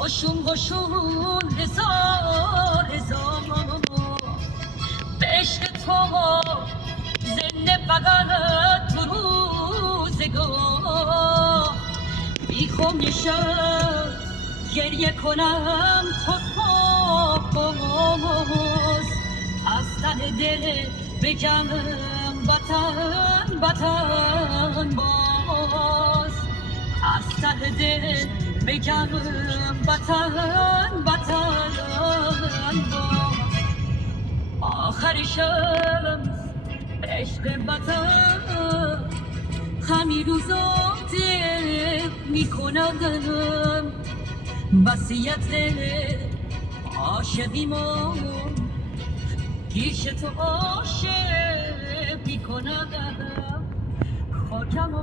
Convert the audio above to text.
قشون هزار هزار به عشق تو زنده فقط تو روزگار بیخوام یه شب گریه کنم تو باز از ته دل بگم وطن وطن باز از ته دل بگم وطن وطن باز آخر شمس عشق وطن همین روزا دل میکنم وصیت عاشقیمو پیش تو عاشق میکنم خاکم و